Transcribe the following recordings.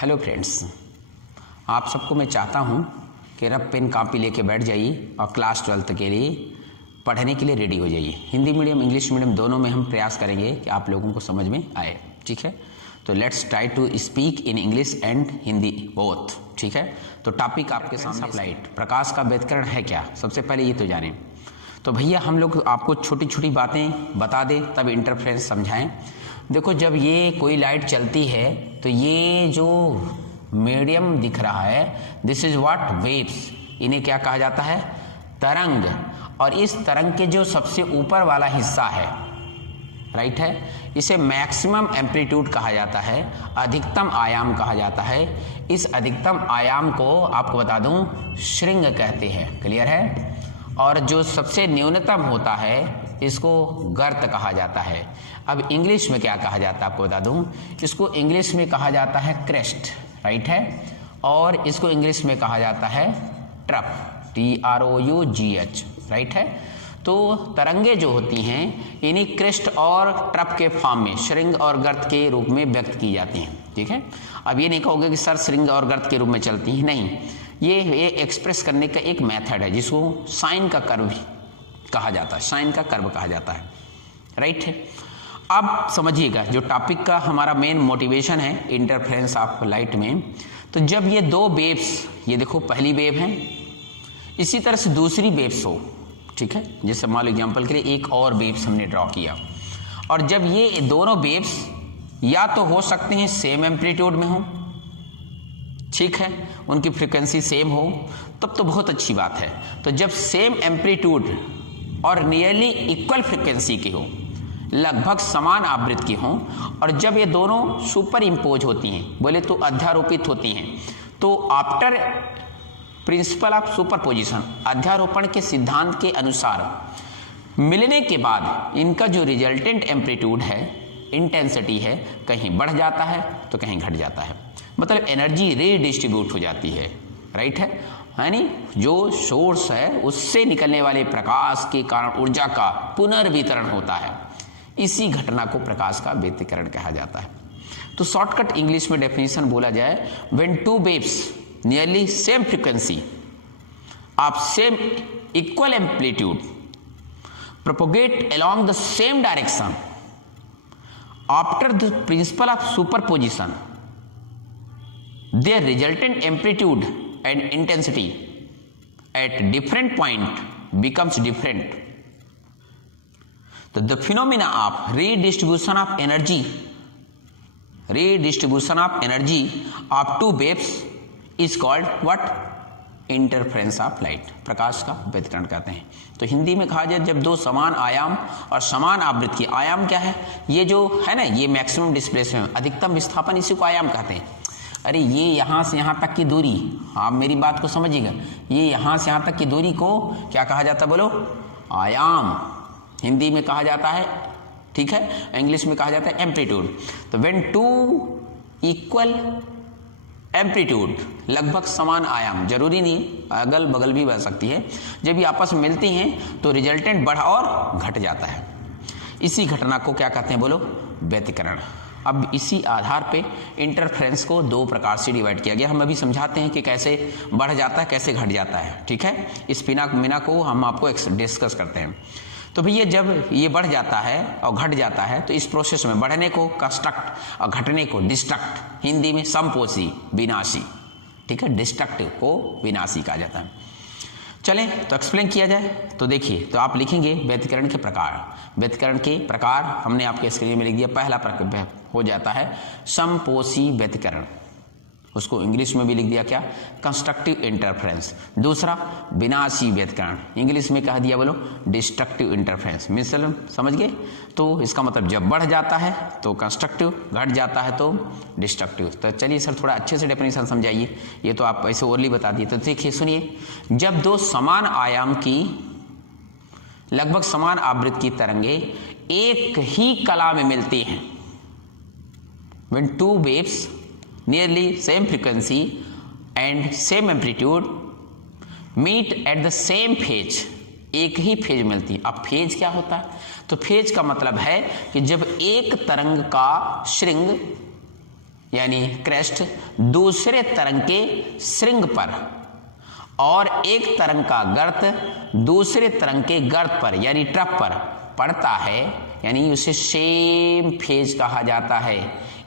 Hello friends, आप सबको मैं चाहता हूं कि रब पेन कापी लेके बैठ जाइए और क्लास 12th के लिए पढ़ने के लिए रेडी हो जाइए। हिंदी मीडियम इंग्लिश मीडियम दोनों में हम प्रयास करेंगे कि आप लोगों को समझ में आए। ठीक है, तो let's try to speak in English and Hindi both. ठीक है, तो टॉपिक आपके सामने लाइट, प्रकाश का व्युत्करण है क्या, सबसे पहले ये तो जानें। तो भैया हम लोग आपको छोटी छोटी बातें बता दें तब इंटरफेरेंस समझाएं। देखो, जब ये कोई लाइट चलती है तो ये जो मीडियम दिख रहा है, दिस इज व्हाट वेव्स, इन्हें क्या कहा जाता है, तरंग। और इस तरंग के जो सबसे ऊपर वाला हिस्सा है, राइट है, इसे मैक्सिमम एम्पलीट्यूड कहा जाता है, अधिकतम आयाम कहा जाता है। इस अधिकतम आयाम को आपको बता दूं श्रृंग कहते हैं। क्लियर है? और जो सबसे न्यूनतम होता है इसको गर्त कहा जाता है। अब इंग्लिश में क्या कहा जाता है आपको बता दूं, इसको इंग्लिश में कहा जाता है क्रेस्ट, राइट है, और इसको इंग्लिश में कहा जाता है ट्रफ, TROUGH, राइट है। तो तरंगे जो होती हैं इन्हीं क्रेस्ट और ट्रफ के फॉर्म में श्रृंग और गर्त के रूप में व्यक्त की जाती हैं। ठीक है, अब ये नहीं कहोगे कि सर श्रृंग और गर्त के रूप में चलती हैं, नहीं, ये एक्सप्रेस करने का एक मेथड है जिसको साइन का कर्व कहा जाता है, साइन का कर्व कहा जाता है, राइट है। अब समझिएगा, जो टॉपिक का हमारा मेन मोटिवेशन है इंटरफेरेंस ऑफ लाइट में, तो जब ये दो वेव्स, ये देखो पहली वेव है, इसी तरह से दूसरी वेव्स हो, ठीक है, जैसे मान लो एग्जांपल के लिए एक और वेव्स हमने ड्रॉ किया, और जब ये दोनों वेव्स या तो हो सकते हैं सेम एम्पलीट्यूड में हो, ठीक है, उनकी फ्रीक्वेंसी सेम हो, तब तो बहुत अच्छी बात है। तो जब सेम एम्पलीट्यूड और नियरली इक्वल फ्रीक्वेंसी की हो, लगभग समान आवृत्ति की हो, और जब ये दोनों सुपर इम्पोज होती हैं, बोले तो अध्यारोपित होती हैं, तो आफ्टर प्रिंसिपल ऑफ सुपरपोजिशन, अध्यारोपण के सिद्धांत के अनुसार मिलने के बाद इनका जो रिजल्टेंट एम्पलीट्यूड है, इंटेंसिटी है, कहीं बढ़ जाता है तो कहीं घट जाता है, मतलब एनर्जी रीडिस्ट्रीब्यूट हो जाती है, राइट है, यानी जो सोर्स है उससे निकलने वाले प्रकाश के कारण ऊर्जा का पुनर्वितरण होता है। इसी घटना को प्रकाश का व्यतिकरण कहा जाता है। तो शॉर्टकट इंग्लिश में डेफिनेशन बोला जाए, when two waves nearly same frequency of same equal amplitude propagate along the same direction after the principal of superposition, their resultant amplitude and intensity at different point becomes different. The phenomena of redistribution of energy of two waves is called what? Interference of light, प्रकाश का व्यतिकरण कहते हैं। तो हिंदी में कहा जाए, जब दो समान आयाम और समान आवृत्ति की, आयाम क्या है, ये जो है ना, ये मैक्सिमम डिस्प्लेसमेंट, अधिकतम विस्थापन, इसी को आयाम कहते हैं। अरे ये यहाँ से यहाँ तक की दूरी, आप मेरी बात को समझिएगा, ये यहाँ से यहाँ तक की दूरी को क्या कहा जाता है, बोलो, आयाम हिंदी में कहा जाता है, ठीक है, इंग्लिश में कहा जाता है एम्पलीट्यूड। तो व्हेन टू इक्वल एम्पलीट्यूड, लगभग समान आयाम, जरूरी नहीं अगल बगल भी बन सकती है, जब ये आपस में मिलती हैं तो रिजल्टेंट बढ़ और घट जाता है। इसी घटना को क्या कहते हैं, बोलो, व्यतिकरण। अब इसी आधार पे इंटरफेरेंस को दो प्रकार से डिवाइड किया गया। हम अभी समझाते हैं कि कैसे बढ़ जाता है, कैसे घट जाता है, ठीक है, इस मीना को हम आपको डिस्कस करते हैं। तो भैया जब ये बढ़ जाता है और घट जाता है, तो इस प्रोसेस में बढ़ने को कंस्ट्रक्ट और घटने को डिस्ट्रक्ट, हिंदी में समपोषी, विनाशी, ठीक है, डिस्ट्रक्टिव को विनाशी कहा जाता है। चलें तो एक्सप्लेन किया जाए। तो देखिए, तो आप लिखेंगे व्यतिकरण के प्रकार। व्यतिकरण के प्रकार हमने आपके स्क्रीन में लिख दिया। पहला प्रकार हो जाता है समपोषी व्यतिकरण, उसको इंग्लिश में भी लिख दिया क्या, कंस्ट्रक्टिव इंटरफेरेंस। दूसरा विनाशी व्यतिकरण, इंग्लिश में कह दिया, बोलो, डिस्ट्रक्टिव इंटरफेरेंस। मिसल समझ गए? तो इसका मतलब जब बढ़ जाता है तो कंस्ट्रक्टिव, घट जाता है तो डिस्ट्रक्टिव। तो चलिए सर थोड़ा अच्छे से डेफिनेशन समझाइए, ये तो आप ऐसे ओरली बता दिए। तो देखिए सुनिए, जब दो समान आयाम की लगभग समान आवृत्ति की तरंगे एक ही कला में मिलती हैं, when two waves nearly same frequency and same amplitude meet at the same phase, एक ही फेज मिलती है। अब फेज क्या होता है, तो फेज का मतलब है कि जब एक तरंग का श्रृंग यानी क्रेस्ट दूसरे तरंग के श्रृंग पर और एक तरंग का गर्त दूसरे तरंग के गर्त पर यानी ट्रफ पर पड़ता है, यानी उसे सेम फेज कहा जाता है,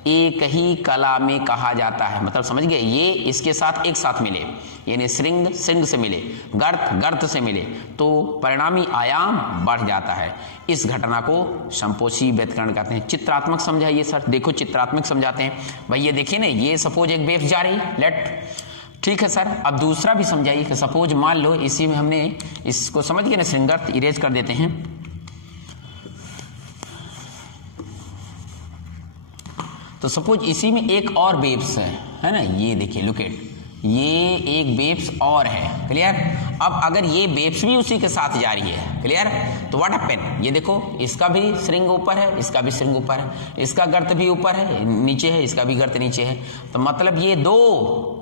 एक ही कला में कहा जाता है। मतलब समझ गए, ये इसके साथ एक साथ मिले, यानी श्रृंग श्रृंग से मिले, गर्त गर्त से मिले तो परिणामी आयाम बढ़ जाता है। इस घटना को संपोषी व्यतिकरण कहते हैं। चित्रात्मक समझाइए सर। देखो चित्रात्मक समझाते हैं भाई। ये देखिए ना, ये सपोज एक वेव जा रही, लेट, ठीक है सर। अब दूसरा भी समझाइए कि सपोज मान लो इसी में हमने इसको समझ गए ना, श्रृंगार्थ इरेज कर देते हैं। तो सपोज इसी में एक और वेव्स है ना, ये देखिए लुकेट, ये एक वेव्स और है, क्लियर। अब अगर ये वेव्स भी उसी के साथ जा रही है, क्लियर, तो व्हाट हैपन, ये देखो इसका भी श्रृंग ऊपर है, इसका भी श्रृंग ऊपर है, इसका गर्त भी ऊपर है नीचे है, इसका भी गर्त नीचे है। तो मतलब ये दो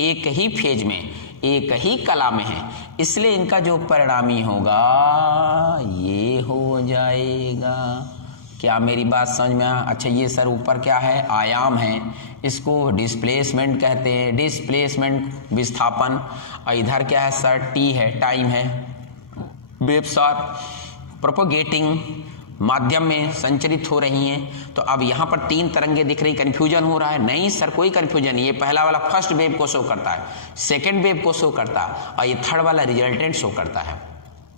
एक ही फेज में एक ही कला में है, इसलिए इनका जो परिणामी होगा ये हो जाएगा। क्या मेरी बात समझ में आ? अच्छा ये सर ऊपर क्या है, आयाम है, इसको डिस्प्लेसमेंट कहते हैं, डिस्प्लेसमेंट विस्थापन। और इधर क्या है सर, टी है, टाइम है। वेव्स आर प्रोपोगेटिंग, माध्यम में संचरित हो रही हैं। तो अब यहाँ पर तीन तरंगे दिख रही, कंफ्यूजन हो रहा है? नहीं सर, कोई कंफ्यूजन नहीं। ये पहला वाला फर्स्ट वेव को शो करता है, सेकेंड वेव को शो करता है, और ये थर्ड वाला रिजल्टेंट शो करता है,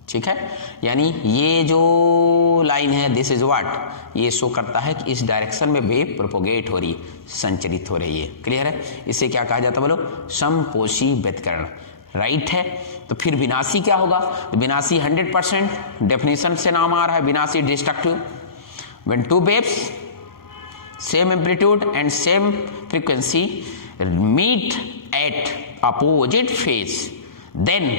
ठीक है। यानी ये जो लाइन है दिस इज व्हाट, ये शो करता है कि इस डायरेक्शन में वेव प्रोपोगेट हो रही है, संचरित हो रही है, क्लियर है। इसे क्या कहा जाता है बोलो, समपोषी व्यतिकरण, राइट है। तो फिर विनाशी क्या होगा, तो विनाशी 100% डेफिनेशन से नाम आ रहा है, विनाशी destructive. When two waves same amplitude and same frequency meet at opposite phase then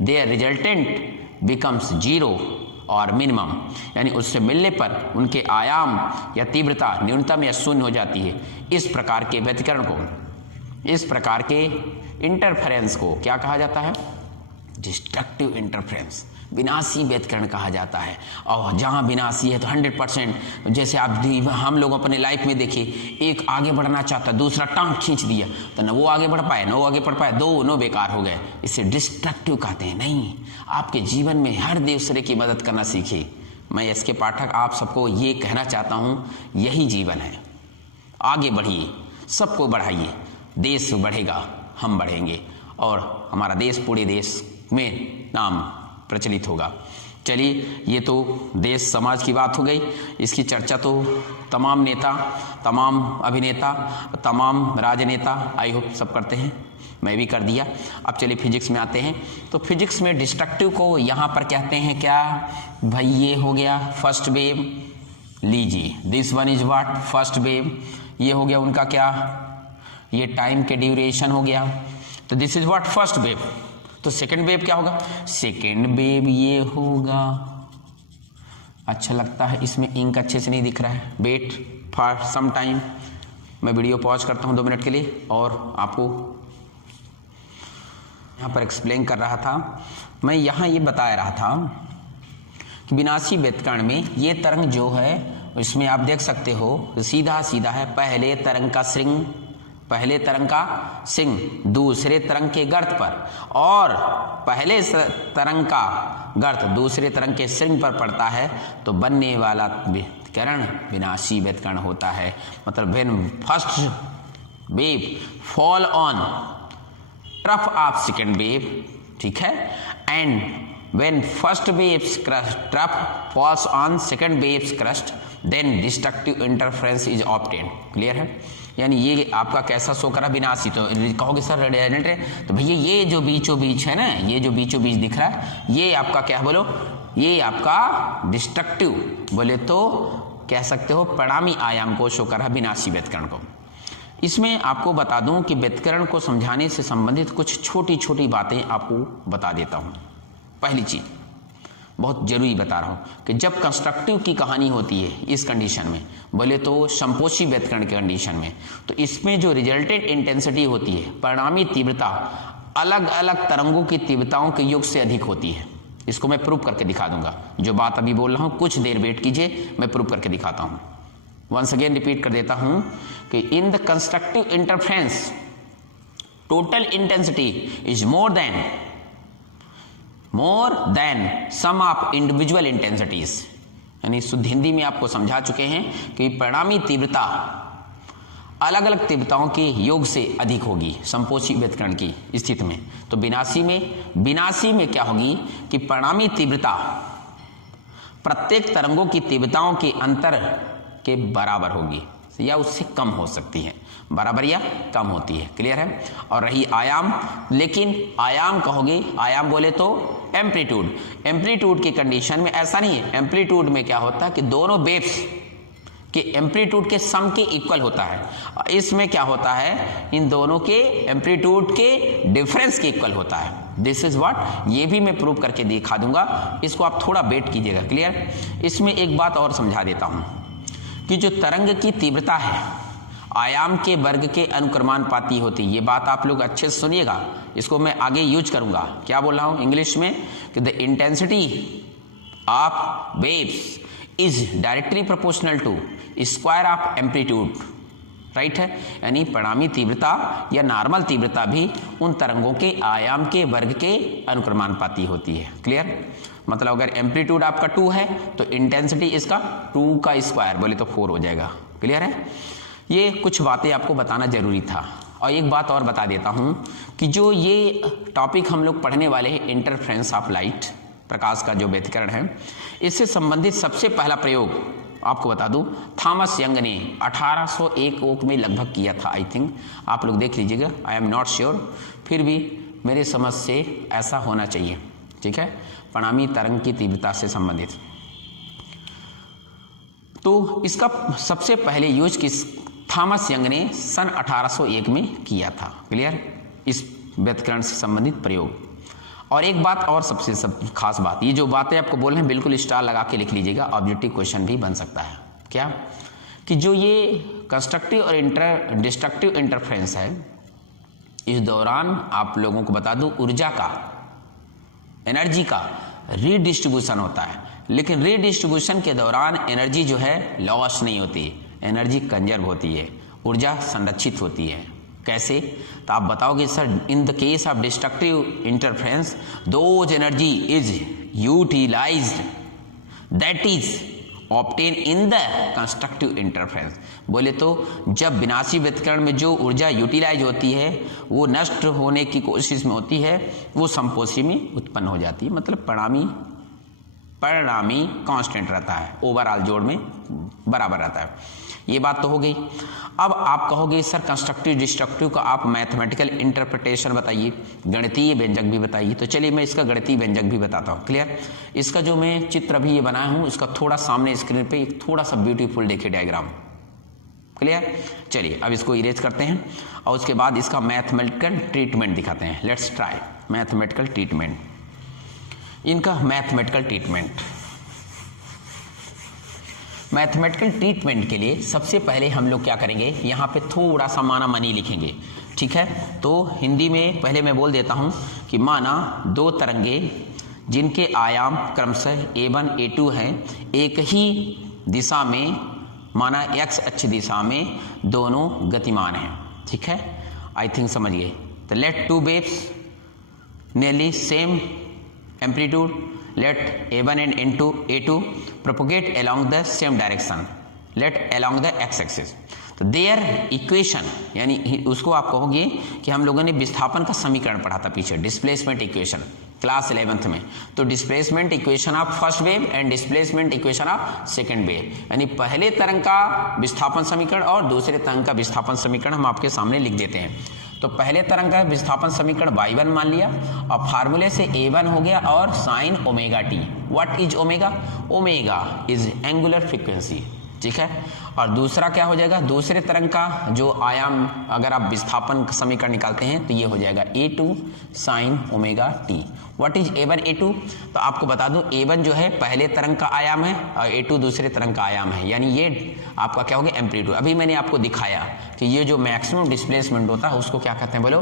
their resultant becomes zero और मिनिमम, यानी उससे मिलने पर उनके आयाम या तीव्रता न्यूनतम या शून्य हो जाती है। इस प्रकार के व्यतिकरण को, इस प्रकार के इंटरफेरेंस को क्या कहा जाता है, डिस्ट्रक्टिव इंटरफेरेंस, विनाशी व्यतिकरण कहा जाता है। और जहाँ विनाशी है तो 100%, जैसे आप हम लोग अपने लाइफ में देखिए, एक आगे बढ़ना चाहता, दूसरा टांग खींच दिया, तो न वो आगे बढ़ पाए, न वो आगे बढ़ पाए, दोनों बेकार हो गए। इसे डिस्ट्रक्टिव कहते हैं। नहीं, आपके जीवन में हर दूसरे की मदद करना सीखिए। मैं इसके पाठक आप सबको ये कहना चाहता हूँ, यही जीवन है। आगे बढ़िए, सबको बढ़ाइए, देश बढ़ेगा, हम बढ़ेंगे और हमारा देश पूरे देश में नाम प्रचलित होगा। चलिए, ये तो देश समाज की बात हो गई। इसकी चर्चा तो तमाम नेता, तमाम अभिनेता, तमाम राजनेता आई होप सब करते हैं, मैं भी कर दिया। अब चलिए फिजिक्स में आते हैं। तो फिजिक्स में डिस्ट्रक्टिव को यहाँ पर कहते हैं क्या भाई, ये हो गया फर्स्ट वेव, लीजिए this one is what first wave, ये हो गया उनका क्या, ये टाइम के ड्यूरेशन हो गया, तो this is what first wave. तो सेकेंड वेव क्या होगा, सेकेंड वेव ये होगा। अच्छा लगता है इसमें इंक अच्छे से नहीं दिख रहा है, वेट फॉर सम टाइम, मैं वीडियो पॉज करता हूँ 2 मिनट के लिए और आपको यहाँ पर एक्सप्लेन कर रहा था। मैं यहाँ ये बता रहा था कि विनाशी व्यतिकरण में ये तरंग जो है इसमें आप देख सकते हो सीधा सीधा है, पहले तरंग का श्रृंग, पहले तरंग का श्रृंग दूसरे तरंग के गर्त पर, और पहले तरंग का गर्त दूसरे तरंग के श्रृंग पर पड़ता है, तो बनने वाला व्यतिकरण विनाशी व्यतिकरण होता है। मतलब when first wave fall on trough of second wave, ठीक है, and when first wave's trough falls on second wave's crest, then destructive interference is obtained. Clear है। यानी ये आपका कैसा शो करा, विनाशी। तो कहोगे सर रेडिएंट है, तो भैया ये जो बीचों बीच है ना, ये जो बीचों बीच दिख रहा है, ये आपका क्या बोलो, ये आपका डिस्ट्रक्टिव बोले तो कह सकते हो परिणामी आयाम को शो करा विनाशी व्यतिकरण को। इसमें आपको बता दूं कि व्यतिकरण को समझाने से संबंधित कुछ छोटी छोटी बातें आपको बता देता हूं। पहली चीज बहुत जरूरी बता रहा हूं कि जब कंस्ट्रक्टिव की कहानी होती है इस कंडीशन में, बोले तो संपोषी व्यतिकरण के कंडीशन में, तो इसमें जो रिजल्टेंट इंटेंसिटी होती है, परिणामी तीव्रता, अलग अलग तरंगों की तीव्रताओं के योग से अधिक होती है। इसको मैं प्रूव करके दिखा दूंगा। जो बात अभी बोल रहा हूं कुछ देर वेट कीजिए, मैं प्रूव करके दिखाता हूं। वंस अगेन रिपीट कर देता हूं कि in the constructive interference total intensity is more than sum of individual intensities. यानी शुद्ध हिंदी में आपको समझा चुके हैं कि परिणामी तीव्रता अलग अलग तीव्रताओं के योग से अधिक होगी समपोषी व्यतिकरण की स्थिति में। तो विनाशी में क्या होगी कि परिणामी तीव्रता प्रत्येक तरंगों की तीव्रताओं के अंतर के बराबर होगी या उससे कम हो सकती है, बराबर या कम होती है। क्लियर है। और रही आयाम, लेकिन आयाम कहोगे, आयाम बोले तो एम्पलीट्यूड की कंडीशन में ऐसा नहीं है। एम्पलीट्यूड में क्या होता है कि दोनों वेव्स के एम्पलीट्यूड के सम के इक्वल होता है। इसमें क्या होता है, इन दोनों के एम्पलीट्यूड के डिफरेंस के इक्वल होता है। दिस इज व्हाट, ये भी मैं प्रूव करके दिखा दूंगा, इसको आप थोड़ा वेट कीजिएगा। क्लियर। इसमें एक बात और समझा देता हूं कि जो तरंग की तीव्रता है आयाम के वर्ग के अनुक्रमानुपाती होती है। ये बात आप लोग अच्छे से सुनिएगा, इसको मैं आगे यूज करूंगा। क्या बोल रहा हूं इंग्लिश में कि the intensity of waves is directly proportional to square of amplitude, right है। यानी परिणामी तीव्रता या नॉर्मल तीव्रता भी उन तरंगों के आयाम के वर्ग के अनुक्रमानुपाती होती है। क्लियर। मतलब अगर एम्पलीट्यूड आपका 2 है तो इंटेंसिटी इसका 2 का स्क्वायर बोले तो 4 हो जाएगा। क्लियर है। ये कुछ बातें आपको बताना जरूरी था। और एक बात और बता देता हूं कि जो ये टॉपिक हम लोग पढ़ने वाले हैं इंटरफेरेंस ऑफ लाइट, प्रकाश का जो व्यतिकरण है, इससे संबंधित सबसे पहला प्रयोग आपको बता दूं थॉमस यंग ने 1801 में लगभग किया था। आई थिंक आप लोग देख लीजिएगा, आई एम नॉट श्योर, फिर भी मेरे समझ से ऐसा होना चाहिए। ठीक है। परिणामी तरंग की तीव्रता से संबंधित। तो इसका सबसे पहले यूज किस थॉमस यंग ने सन 1801 में किया था। क्लियर। इस व्यतिकरण से संबंधित प्रयोग। और एक बात और सबसे खास बात, ये जो बातें आपको बोल रहे हैं बिल्कुल स्टार लगा के लिख लीजिएगा, ऑब्जेक्टिव क्वेश्चन भी बन सकता है। क्या कि जो ये कंस्ट्रक्टिव और डिस्ट्रक्टिव इंटरफेरेंस है, इस दौरान आप लोगों को बता दूं ऊर्जा का, एनर्जी का रीडिस्ट्रीब्यूशन होता है। लेकिन रीडिस्ट्रीब्यूशन के दौरान एनर्जी जो है लॉस नहीं होती, एनर्जी कंजर्व होती है, ऊर्जा संरक्षित होती है। कैसे? तो आप बताओगे sir in the case of destructive interference those energy is utilised that is obtain in the constructive interference. बोले तो जब विनाशी व्यतिकरण में जो ऊर्जा यूटिलाइज होती है वो नष्ट होने की कोशिश में होती है, वो समपोषी में उत्पन्न हो जाती है। मतलब परिणामी कांस्टेंट रहता है, ओवरऑल जोड़ में बराबर रहता है। ये बात तो हो गई। अब आप कहोगे सर कंस्ट्रक्टिव डिस्ट्रक्टिव का आप मैथमेटिकल इंटरप्रिटेशन बताइए, गणितीय व्यंजक भी बताइए। तो चलिए मैं इसका गणितीय व्यंजक भी बताता हूँ। क्लियर। इसका जो मैं चित्र अभी ये बनाया हूँ इसका थोड़ा सामने स्क्रीन पे एक थोड़ा सा ब्यूटीफुल देखिए डायग्राम। क्लियर। चलिए अब इसको इरेज करते हैं और उसके बाद इसका मैथमेटिकल ट्रीटमेंट दिखाते हैं। Let's try mathematical treatment. इनका मैथमेटिकल ट्रीटमेंट के लिए सबसे पहले हम लोग क्या करेंगे, यहाँ पे थोड़ा सा माना मनी लिखेंगे। ठीक है। तो हिंदी में पहले मैं बोल देता हूँ कि माना दो तरंगे जिनके आयाम क्रमशः A1 A2 हैं, एक ही दिशा में माना x अक्ष दिशा में दोनों गतिमान हैं। ठीक है। आई थिंक समझ गए। तो let two waves nearly same amplitude, let A1 and A2 propagate along the same direction, let along the x-axis। तो their equation यानी उसको आप कहोगे कि हम लोगों ने विस्थापन का समीकरण पढ़ा था पीछे, डिस्प्लेसमेंट इक्वेशन क्लास 11th में। तो displacement equation of first wave and displacement equation of second wave, यानी पहले तरंग का विस्थापन समीकरण और दूसरे तरंग का विस्थापन समीकरण हम आपके सामने लिख देते हैं। तो पहले तरंग का विस्थापन समीकरण y1 मान लिया और फार्मूले से A1 हो गया और sign omega T. What is omega? Omega is angular frequency. ठीक है। और दूसरा क्या हो जाएगा, दूसरे तरंग का जो आयाम अगर आप विस्थापन समीकरण निकालते हैं तो ये हो जाएगा A2 sign omega T. What is A1 A2? तो आपको बता दूं A1 जो है पहले तरंग का आयाम है और A2 दूसरे तरंग का आयाम है, यानी ये आपका क्या हो गया एम्पलीट्यूड। अभी मैंने आपको दिखाया कि ये जो मैक्सिमम डिस्प्लेसमेंट होता है उसको क्या कहते हैं बोलो,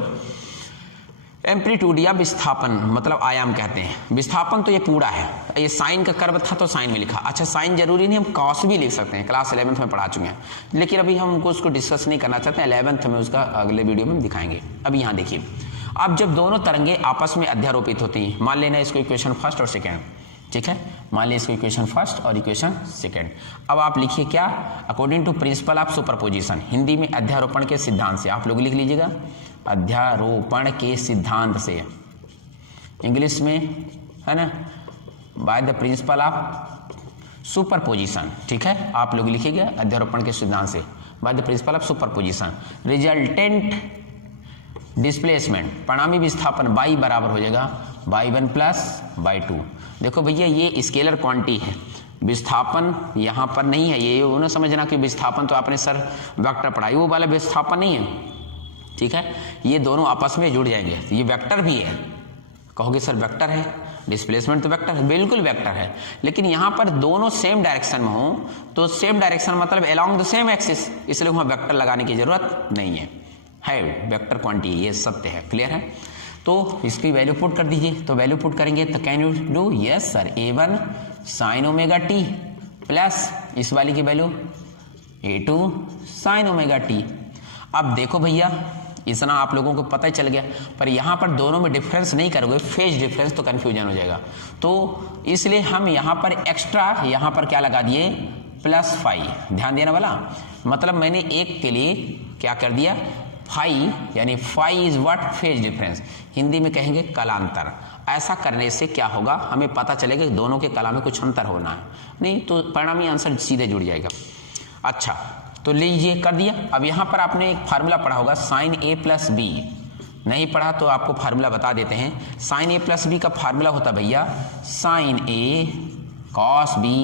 एम्पलीट्यूड या विस्थापन मतलब आयाम कहते हैं। विस्थापन तो ये पूरा है, ये साइन का कर्व था तो साइन में लिखा। अच्छा साइन जरूरी नहीं, हम कॉस भी लिख सकते हैं, क्लास 11th में पढ़ा चुके हैं, लेकिन अभी हम उसको डिस्कस नहीं करना चाहते हैं, 11th में उसका अगले वीडियो में दिखाएंगे। अब यहाँ देखिए, अब जब दोनों तरंगे आपस में अध्यारोपित होती हैं, मान लेना इसको इक्वेशन फर्स्ट और सेकेंड, ठीक है, मान लीजिए इसको इक्वेशन फर्स्ट और इक्वेशन सेकेंड। अब आप लिखिए क्या, according to principle of superposition, Hindi में अध्यारोपण के सिद्धांत से, आप लोग लिख लीजिएगा अध्यारोपण के सिद्धांत से, इंग्लिश में है ना, by the principal of superposition, ठीक है, आप लोग लिखिएगा अध्यारोपण के सिद्धांत से, by the principal of superposition, resultant displacement, परिणामी विस्थापन बाई बराबर हो जाएगा बाई 1 प्लस बाई 2। देखो भैया ये स्केलर क्वांटिटी है, विस्थापन यहाँ पर नहीं है, ये उन्हें समझना कि विस्थापन तो आपने सर वेक्टर पढ़ाई, वो वाला विस्थापन नहीं है, ठीक है, ये दोनों आपस में जुड़ जाएंगे, ये वेक्टर भी है। कहोगे सर वेक्टर है, डिस्प्लेसमेंट तो वेक्टर है, बिल्कुल वेक्टर है, लेकिन यहाँ पर दोनों सेम डायरेक्शन में हो तो सेम डायरेक्शन मतलब अलोंग द सेम एक्सिस, इसलिए वहाँ वेक्टर लगाने की जरूरत नहीं है वेक्टर क्वांटिटी, ये सत्य है। क्लियर है? तो इसकी वैल्यू पुट कर दीजिए, तो वैल्यू पुट करेंगे तो can you do, yes sir, A1 sign omega T plus इस वाली की value A2 sign omega T. अब देखो भैया इतना आप लोगों को पता ही चल गया, पर यहाँ पर दोनों में डिफरेंस नहीं करोगे, फेज डिफरेंस, तो कंफ्यूजन हो जाएगा, तो इसलिए हम यहाँ पर एक्स्ट्रा यहाँ पर क्या लगा दिए प्लस फाई। ध्यान देना वाला मतलब मैंने एक के लिए क्या कर दिया फाई, यानी phi is what, phase difference, Hindi में कहेंगे कलांतर। ऐसा करने से क्या होगा, हमें पता चलेगा कि दोनों के कला में कुछ अंतर होना है, नहीं तो परिणामी आंसर सीधे जुड़ जाएगा। अच्छा तो लीजिए कर दिया। अब यहाँ पर आपने एक फार्मूला पढ़ा होगा साइन ए प्लस बी, नहीं पढ़ा तो आपको फार्मूला बता देते हैं। साइन ए प्लस बी का फार्मूला होता भैया sine A cos B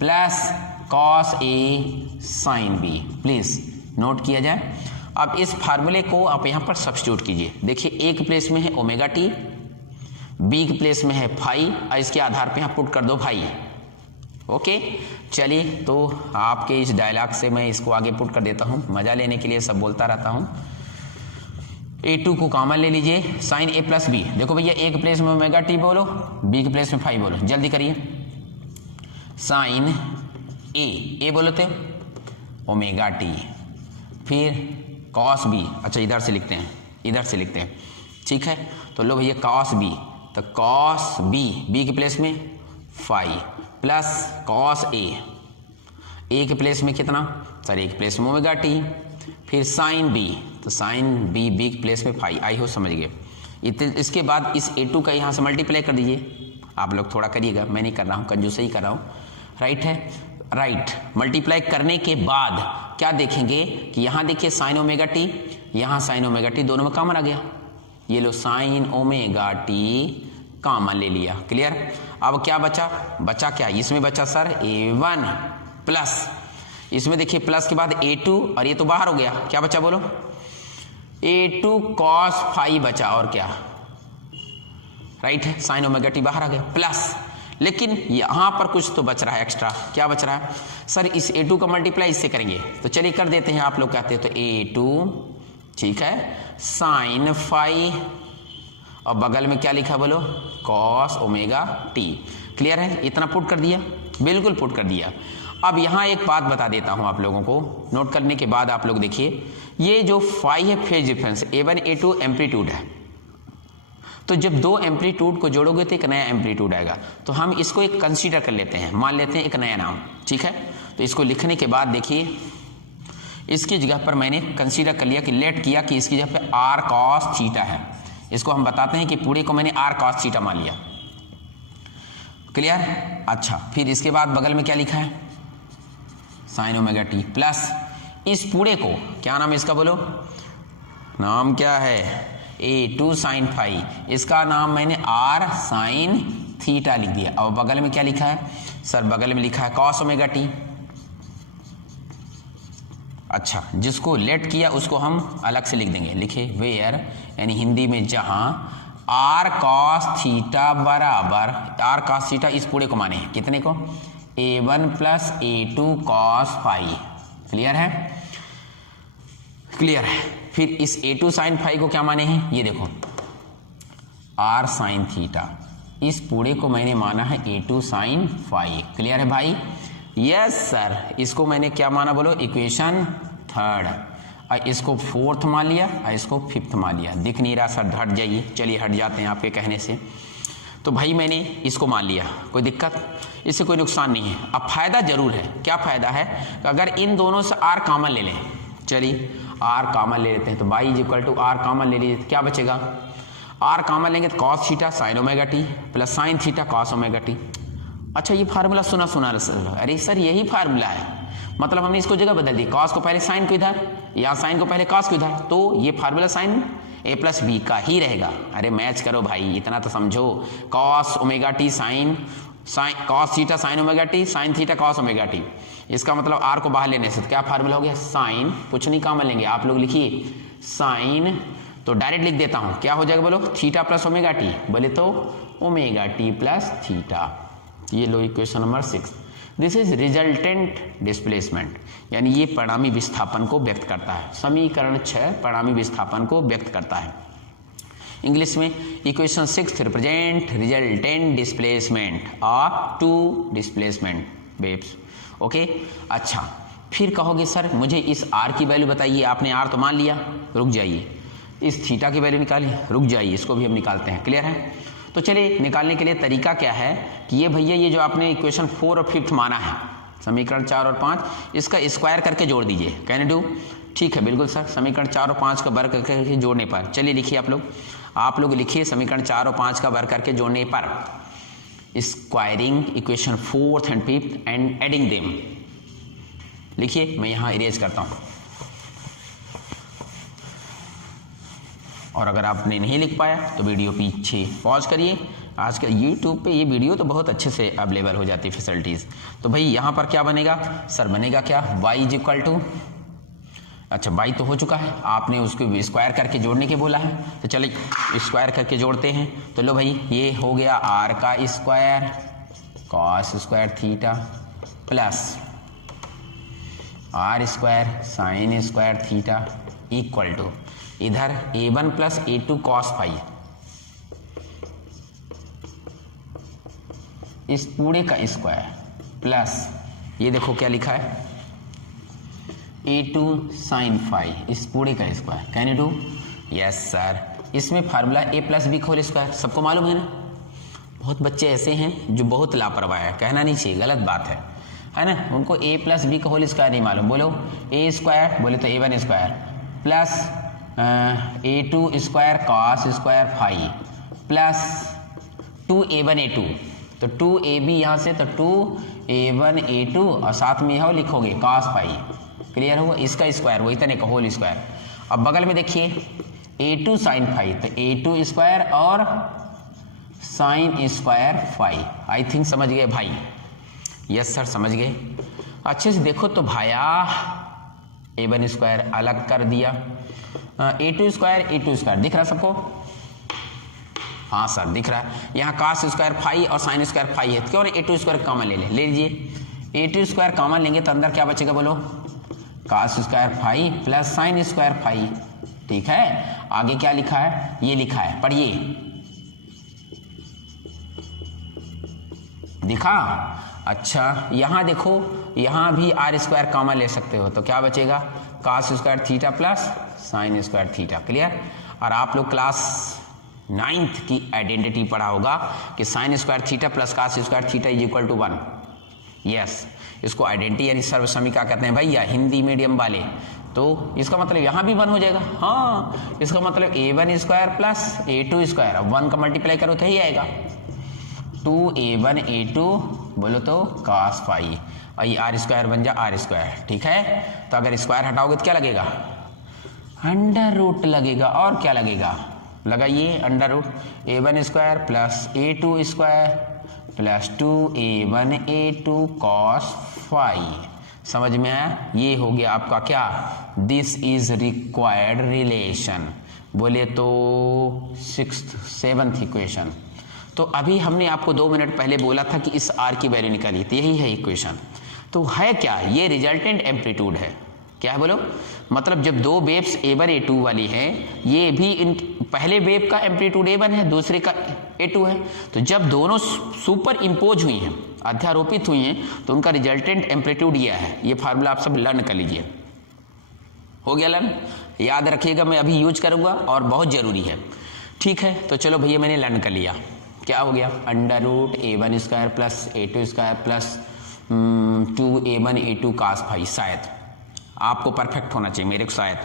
plus cos A sine B, please note किया जाए। अब इस फार्मूले को आप यहाँ पर सब्स्टिट्यूट कीजिए। देखिए एक प्लेस में है ओमेगा टी, बी के प्लेस में है फाई, और इसके आधार पे यहाँ पुट कर दो फाई। ओके चलिए, तो आपके इस डायलॉग से मैं इसको आगे पुट कर देता हूँ, मजा लेने के लिए सब बोलता रहता हूँ। A2 को कॉमन ले लीजिए, साइन ए प्लस बी। देखो भैया एक प्लेस में ओमेगा टी बोलो, बी के प्लेस में फाई बोलो, जल्दी करिए। साइन ए बोलो थे ओमेगा टी, फिर कॉस बी, अच्छा इधर से लिखते हैं, इधर से लिखते हैं, ठीक है। तो लो भैया कॉस बी, तो कॉस बी के प्लेस में फाई प्लस कॉस ए के प्लेस में कितना सर, ए के प्लेस में ओमेगा टी, फिर साइन बी, तो साइन बी के प्लेस में फाई। आई हो समझ गए। इसके बाद इस A2 का यहाँ से मल्टीप्लाई कर दीजिए, आप लोग थोड़ा करिएगा, मैं नहीं कर रहा हूँ, कंजूस ही कर रहा हूँ, राइट है, राइट। मल्टीप्लाई करने के बाद क्या देखेंगे कि यहाँ देखिए साइन ओमेगा टी, यहाँ साइन ओमेगा टी, दोनों में कॉमन आ गया, ये लो साइन ओमेगा टी कॉमन ले लिया। क्लियर? अब क्या बचा क्या, इसमें बचा सर A1 प्लस, इसमें देखिए प्लस के बाद A2, और ये तो बाहर हो गया, क्या बचा बोलो, A2 कॉस फाई बचा, और क्या, राइट है, साइन ओमेगा टी बाहर आ गया प्लस, लेकिन यहां पर कुछ तो बच रहा है एक्स्ट्रा। क्या बच रहा है सर, इस A2 का मल्टीप्लाई इससे करेंगे, तो चलिए कर देते हैं, आप लोग कहते हैं तो A2 ठीक है साइन फाई, और बगल में क्या लिखा बोलो कॉस ओमेगा टी। क्लियर है? इतना पुट कर दिया, बिल्कुल पुट कर दिया। अब यहाँ एक बात बता देता हूँ आप लोगों को, नोट करने के बाद आप लोग देखिए, ये जो फाई है phase difference, A1 A2 amplitude है, तो जब दो एम्पलीट्यूड को जोड़ोगे तो एक नया एम्पलीट्यूड आएगा, तो हम इसको एक कंसीडर कर लेते हैं, मान लेते हैं एक नया नाम, ठीक है। तो इसको लिखने के बाद देखिए इसकी जगह पर मैंने कंसीडर कर लिया कि लेट किया कि इसकी जगह पे आर कॉस थीटा है, इसको हम बताते हैं कि पूरे को मैंने आर कॉस थीटा मान लिया। क्लियर? अच्छा, फिर इसके बाद बगल में क्या लिखा है साइन ओमेगा टी प्लस इस पूरे को, क्या नाम है इसका बोलो, नाम क्या है A2 साइन फाई, इसका नाम मैंने आर साइन थीटा लिख दिया। और बगल में क्या लिखा है सर, बगल में लिखा है कॉस ओमेगा टी। अच्छा, जिसको लेट किया उसको हम अलग से लिख देंगे, लिखे वेयर, यानी हिंदी में जहां आर कॉस थीटा बराबर, आर कॉस थीटा इस पूरे को माने कितने को, A1 plus A2 cos phi. Clear है? क्लियर है। फिर इस A2 साइन फाई को क्या माने हैं, ये देखो आर साइन थीटा। इस पूरे को मैंने माना है A2 साइन फाई। क्लियर है भाई? Yes sir. इसको मैंने क्या माना बोलो? Equation third. इसको फोर्थ मान लिया और इसको फिफ्थ मान लिया। दिख नहीं रहा सर, हट जाइए। चलिए हट जाते हैं आपके कहने से। तो भाई मैंने इसको मान लिया, कोई दिक्कत, इससे कोई नुकसान नहीं है। अब फायदा जरूर है। क्या फायदा है? अगर इन दोनों से आर कॉमन ले लें, चलिए आर कॉमन ले लेते हैं। तो y is equal to R common ले लीजिए, क्या बचेगा? आर कॉमन लेंगे तो cos theta sine omega T plus sine theta cos omega T. अच्छा ये फार्मूला सुना सर? अरे सर यही फार्मूला है, मतलब हमने इसको जगह बदल दी। कॉस को पहले साइन को इधर, या साइन को पहले कॉस को इधर, तो ये formula sign A plus B का ही रहेगा। अरे मैच करो भाई, इतना तो समझो। Cos omega T sine cos theta sine omega T sign theta cos omega T. इसका मतलब आर को बाहर लेने से तो क्या फार्मूला हो गया? साइन, कुछ नहीं कॉमन लेंगे, आप लोग लिखिए साइन, तो डायरेक्ट लिख देता हूं, क्या हो जाएगा बोलो? थीटा प्लस ओमेगा टी, बोले तो ओमेगा टी प्लस थीटा। ये लो equation number 6। This is resultant displacement, यानी ये परिणामी विस्थापन को व्यक्त करता है। समीकरण 6 परिणामी विस्थापन को व्यक्त करता है। इंग्लिश में equation 6 represent resultant displacement of two displacement waves. Okay, अच्छा फिर कहोगे सर मुझे इस आर की वैल्यू बताइए। आपने आर तो मान लिया, रुक जाइए। इस थीटा की वैल्यू निकाली, रुक जाइए, इसको भी हम निकालते हैं। क्लियर है? तो चलिए निकालने के लिए तरीका क्या है कि ये भैया ये जो आपने इक्वेशन 4 और 5 माना है, समीकरण 4 और 5, इसका स्क्वायर करके जोड़ दीजिए। Can you do? ठीक है, बिल्कुल सर। समीकरण 4 और 5 का वर्ग करके जोड़ने पर, चलिए लिखिए आप लोग लिखिए समीकरण 4 और 5 का वर्ग करके जोड़ने पर, squaring equation 4th and 5th and adding them. लिखिए, मैं यहाँ इरेज करता हूँ। और अगर आपने नहीं लिख पाया तो वीडियो पीछे पॉज करिए। आज का यूट्यूब पे ये वीडियो तो बहुत अच्छे से अवेलेबल हो जाती है फैसिलिटीज़। तो भाई यहाँ पर क्या बनेगा सर? बनेगा क्या? y इज इक्वल टू, अच्छा y तो हो चुका है, आपने उसको स्क्वायर करके जोड़ने के बोला है, तो चलिए स्क्वायर करके जोड़ते हैं। तो लो भाई ये हो गया r का square cos square theta plus r square sine square theta equal to इधर a1 plus a2 cos phi, इस पूरे का स्क्वायर प्लस ये देखो क्या लिखा है a2 साइन फाई, इस पूरे का square. Can you do? Yes sir. इसमें फार्मूला a प्लस बी का होल स्क्वायर, सबको मालूम है ना? बहुत बच्चे ऐसे हैं जो बहुत लापरवाह है, कहना नहीं चाहिए, गलत बात है ना? उनको a प्लस बी का होल स्क्वायर नहीं मालूम। बोलो a स्क्वायर, बोले तो a1 square plus a2 square cos square phi plus 2a1 a2, तो 2ab यहाँ से, तो 2a1 a2 और साथ में यहाँ लिखोगे कॉस फाई। क्लियर हुआ? इसका स्क्वायर वही तने का होल स्क्वायर। अब बगल में देखिए a2 साइन फाई, तो a2 स्क्वायर और sine square phi. I think समझ गए भाई? यस सर समझ गए। अच्छे से देखो तो भाया a1 स्क्वायर अलग कर दिया, a2 स्क्वायर दिख रहा सबको? हाँ सर दिख रहा है। यहाँ कॉस स्क्वायर फाई और साइन स्क्वायर फाई है, तो क्यों नहीं a2 स्क्वायर कॉमन ले लीजिए। a2 स्क्वायर कॉमन लेंगे तो अंदर क्या बचेगा बोलो? Cos square phi plus sine square phi. ठीक है, आगे क्या लिखा है? ये लिखा है, पढ़िए। दिखा? अच्छा यहाँ देखो, यहाँ भी आर स्क्वायर कॉमन ले सकते हो, तो क्या बचेगा? Cos square theta plus sine square theta. Clear? और आप लोग क्लास 9th की आइडेंटिटी पढ़ा होगा कि sine square theta plus cos square theta is equal to 1। Yes, इसको आइडेंटिटी यानी सर्व समीकरण कहते हैं भैया, हिंदी मीडियम वाले। तो इसका मतलब यहाँ भी 1 हो जाएगा। हाँ, इसका मतलब a1 square plus a2 square, अब 1 का मल्टीप्लाई करो तो ही आएगा 2a1 a2, बोलो तो कॉस फाई, और ये आर स्क्वायर बन जा आर स्क्वायर। ठीक है, तो अगर स्क्वायर हटाओगे तो क्या लगेगा? अंडर रूट लगेगा। और क्या लगेगा? लगाइए under root a1 square plus a2 square plus 2a1 a2 cos phi. समझ में आया? ये हो गया आपका क्या? दिस इज रिक्वायर्ड रिलेशन, बोले तो 6th 7th इक्वेशन। तो अभी हमने आपको 2 मिनट पहले बोला था कि इस आर की वैल्यू निकाली, तो यही है इक्वेशन। तो है क्या? ये रिजल्टेंट एम्पलीट्यूड है। क्या है बोलो? मतलब जब 2 वेव्स a1 a2 वाली हैं, ये भी इन पहले वेव का एम्पलीट्यूड A1 है, दूसरे का A2 है, तो जब दोनों सुपर इम्पोज हुई हैं, अध्यारोपित हुई हैं, तो उनका रिजल्टेंट एम्पलीट्यूड यह है। ये फार्मूला आप सब लर्न कर लीजिए। हो गया लर्न? याद रखिएगा, मैं अभी यूज करूंगा और बहुत जरूरी है। ठीक है, तो चलो भैया मैंने लर्न कर लिया। क्या हो गया? Under root A1 square plus A2 square plus 2A1 A2 cos phi. शायद आपको परफेक्ट होना चाहिए, मेरे को शायद।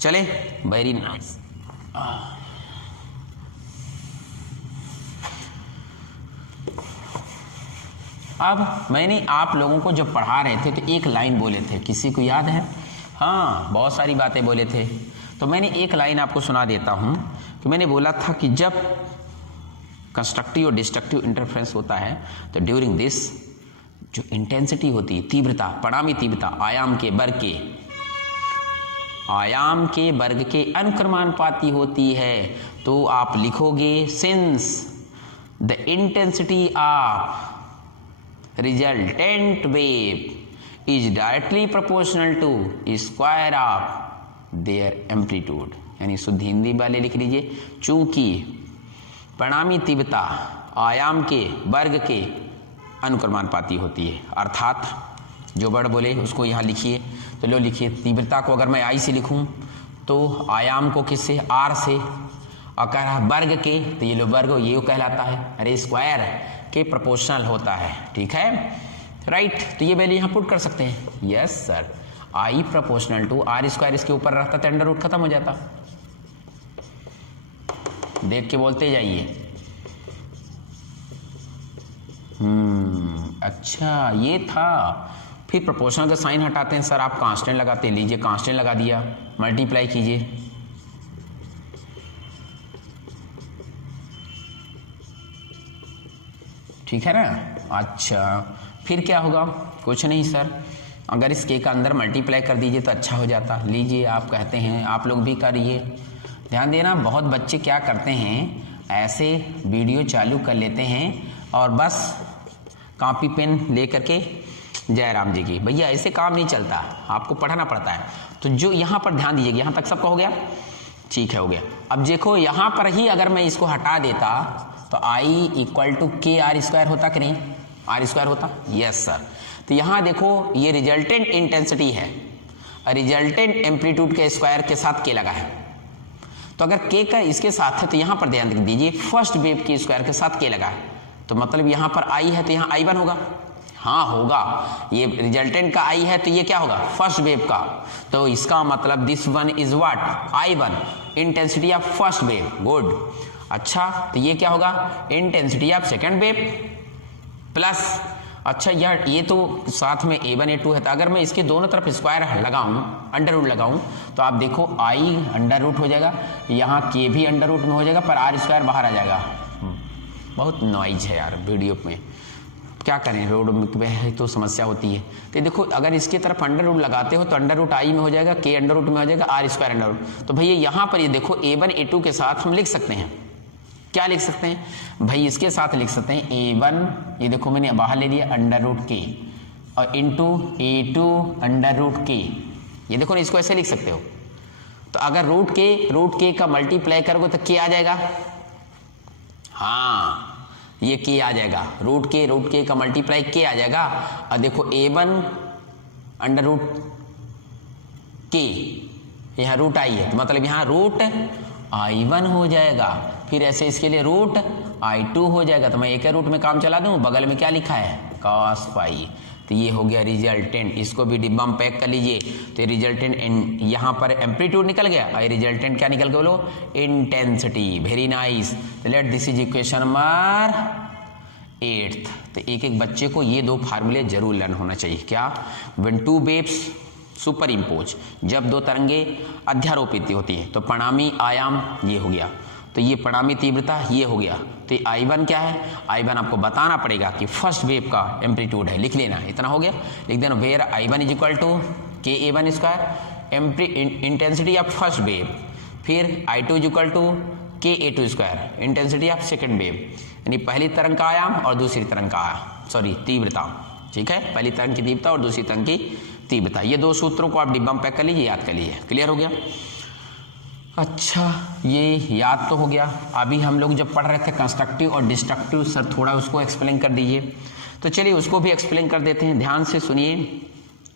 चले, वेरी नाइस। अब मैंने आप लोगों को जब पढ़ा रहे थे तो एक लाइन बोले थे, किसी को याद है? हाँ, बहुत सारी बातें बोले थे, तो मैंने एक लाइन आपको सुना देता हूं कि मैंने बोला था कि जब कंस्ट्रक्टिव और डिस्ट्रक्टिव इंटरफेरेंस होता है तो ड्यूरिंग दिस जो इंटेंसिटी होती है, तीव्रता, परिणामी तीव्रता आयाम के वर्ग के अनुक्रमानुपाती होती है। तो आप लिखोगे since the intensity of resultant wave is directly proportional to square of their amplitude, यानी शुद्ध हिंदी वाले लिख लीजिए, चूंकि परिणामी तीव्रता आयाम के वर्ग के अनुक्रमानुपाती होती है। अर्थात जो वर्ड बोले उसको यहाँ लिखिए, तो लो लिखिए, तीव्रता को अगर मैं I से लिखूं तो आयाम को किससे? R से, और कह रहा वर्ग के, तो ये लो वर्ग ये कहलाता है, अरे स्क्वायर के प्रोपोर्शनल होता है। ठीक है, राइट। तो ये वैल्यू यहाँ पुट कर सकते हैं। Yes sir, I proportional to R square, इसके ऊपर रहता तो अंडर रूट खत्म हो जाता। देख के बोलते जाइए। अच्छा ये था। फिर प्रोपोर्शनल का साइन हटाते हैं सर, आप कांस्टेंट लगाते हैं। लीजिए कांस्टेंट लगा दिया, मल्टीप्लाई कीजिए, ठीक है ना। अच्छा फिर क्या होगा? कुछ नहीं सर, अगर इस के का अंदर मल्टीप्लाई कर दीजिए तो अच्छा हो जाता। लीजिए आप कहते हैं, आप लोग भी करिए, ध्यान देना। बहुत बच्चे क्या करते हैं, ऐसे वीडियो चालू कर लेते हैं और बस कॉपी पेन लेकर के जयराम जी की। भैया ऐसे काम नहीं चलता, आपको पढ़ना पड़ता है। तो जो यहाँ पर ध्यान दीजिएगा, यहाँ तक सबका हो गया? ठीक है, हो गया। अब देखो यहाँ पर ही अगर मैं इसको हटा देता तो I इक्वल टू के आर स्क्वायर होता कि नहीं? R स्क्वायर होता। Yes sir. तो यहाँ देखो ये रिजल्टेंट इंटेंसिटी है, रिजल्टेंट एम्पलीट्यूड के स्क्वायर के साथ के लगा है। तो अगर के का इसके साथ है तो यहाँ पर ध्यान दीजिए, फर्स्ट वेव के स्क्वायर के साथ के लगा है, तो मतलब यहाँ पर I है तो यहाँ I1 होगा। हाँ होगा, ये रिजल्टेंट का I है तो ये क्या होगा? फर्स्ट वेव का। तो इसका मतलब this one is what? I1, intensity of first wave. Good. अच्छा तो ये क्या होगा? Intensity of second wave plus, अच्छा यार ये तो साथ में A1 A2 है, तो अगर मैं इसके दोनों तरफ स्क्वायर लगाऊं, अंडर रूट लगाऊं, तो आप देखो I अंडर रूट हो जाएगा, यहाँ K भी अंडर रूट में हो जाएगा, पर R स्क्वायर बाहर आ जाएगा। बहुत नॉइज है यार वीडियो में, क्या करें, रोड में तो समस्या होती है। तो देखो अगर इसके तरफ अंडर रूट लगाते हो तो अंडर रूट I में हो जाएगा, K अंडर रूट में हो जाएगा, R स्क्वायर अंडर रूट। तो भैया यहाँ पर ये देखो A1 A2 के साथ हम लिख सकते हैं, क्या लिख सकते हैं भाई? इसके साथ लिख सकते हैं A1, ये देखो मैंने बाहर ले लिया, अंडर रूट K, और into A2 under root K। ये देखो ना, इसको ऐसे लिख सकते हो। तो अगर रूट के का मल्टीप्लाई करोगे तो K आ जाएगा। हाँ ये K आ जाएगा, रूट के का मल्टीप्लाई K आ जाएगा। और देखो A1 अंडर रूट K, यहाँ रूट I है, तो मतलब यहाँ रूट I1 हो जाएगा। फिर ऐसे इसके लिए रूट I2 हो जाएगा। तो मैं एक रूट में काम चला दूं, बगल में क्या लिखा है? cos phi. तो ये हो गया रिजल्टेंट, इसको भी डिब्बा में पैक कर लीजिए। तो रिजल्टेंट यहाँ पर एम्पलीट्यूड निकल गया और रिजल्टेंट क्या निकल गया बोलो? इंटेंसिटी। Very nice. तो let this is equation number 8। तो एक एक बच्चे को ये दो फार्मूले जरूर लर्न होना चाहिए। क्या? When two waves super impose, जब दो तरंगे अध्यारोपित होती है तो परिणामी आयाम ये हो गया, तो ये परिणामी तीव्रता ये हो गया। तो I1 क्या है? I1 आपको बताना पड़ेगा कि फर्स्ट वेव का एम्पलीट्यूड है, लिख लेना, इतना हो गया, लिख देना। Where I1 is equal to KA1 square, intensity of first wave, फिर I2 is equal to KA2 square, intensity of second wave, यानी पहली तरंग का आयाम और दूसरी तरंग का तीव्रता। ठीक है, पहली तरंग की तीव्रता और दूसरी तरंग की तीव्रता। ये दो सूत्रों को आप डिब्बा में पैक कर लीजिए, याद कर लीजिए। क्लियर हो गया? अच्छा, ये याद तो हो गया। अभी हम लोग जब पढ़ रहे थे कंस्ट्रक्टिव और डिस्ट्रक्टिव, सर थोड़ा उसको एक्सप्लेन कर दीजिए। तो चलिए उसको भी एक्सप्लेन कर देते हैं, ध्यान से सुनिए।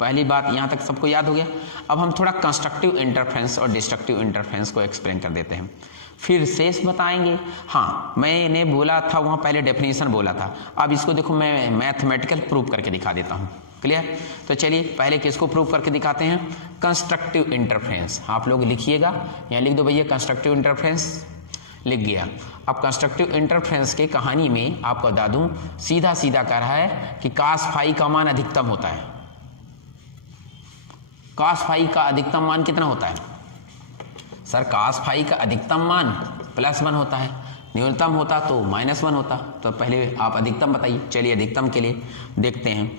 पहली बात यहाँ तक सबको याद हो गया। अब हम थोड़ा कंस्ट्रक्टिव इंटरफेरेंस और डिस्ट्रक्टिव इंटरफेरेंस को एक्सप्लेन कर देते हैं, फिर शेष बताएंगे। हाँ, मैंने बोला था वहाँ पहले डेफिनेशन बोला था, अब इसको देखो मैं मैथमेटिकल प्रूव करके दिखा देता हूँ। क्लियर? तो चलिए पहले किसको प्रूव करके दिखाते हैं, कंस्ट्रक्टिव इंटरफेरेंस। आप लोग लिखिएगा, यहाँ लिख दो भैया कंस्ट्रक्टिव इंटरफेरेंस, लिख गया। अब कंस्ट्रक्टिव इंटरफेरेंस के कहानी में आपको बता दूं, सीधा सीधा कह रहा है कि कास फाई का मान अधिकतम होता है। कास फाई का अधिकतम मान कितना होता है सर? कास फाई का अधिकतम मान +1 होता है, न्यूनतम होता तो -1 होता। तो पहले आप अधिकतम बताइए। चलिए अधिकतम के लिए देखते हैं।